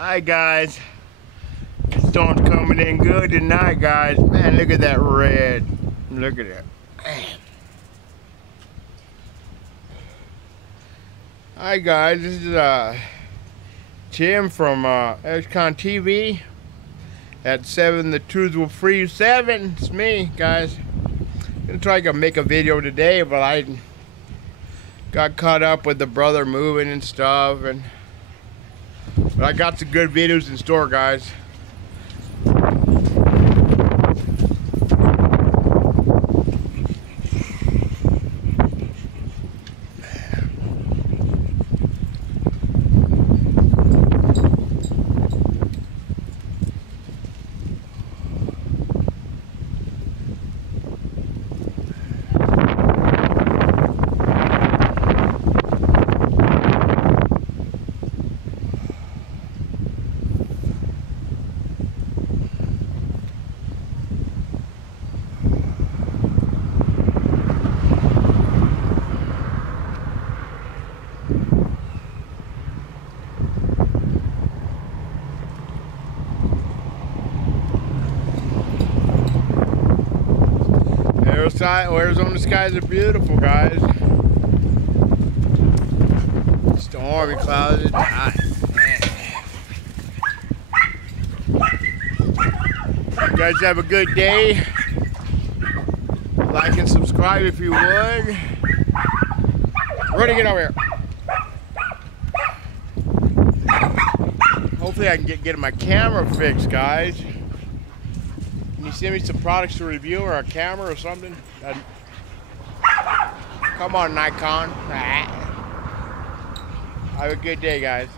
Hi guys, the storm's coming in good tonight, guys. Man, look at that red. Look at it. Man. Hi guys, this is Tim from XCon TV. At 7, the truth will free you. 7, it's me, guys. I'm gonna try to make a video today, but I got caught up with the brother moving and stuff, but I got some good videos in store, guys. Arizona skies are beautiful, guys. Stormy, cloudy, hot. You guys have a good day. Like and subscribe if you would. Rudy, get over here. Hopefully I can get my camera fixed, guys. Can you send me some products to review, or a camera or something? Come on, Nikon. Have a good day, guys.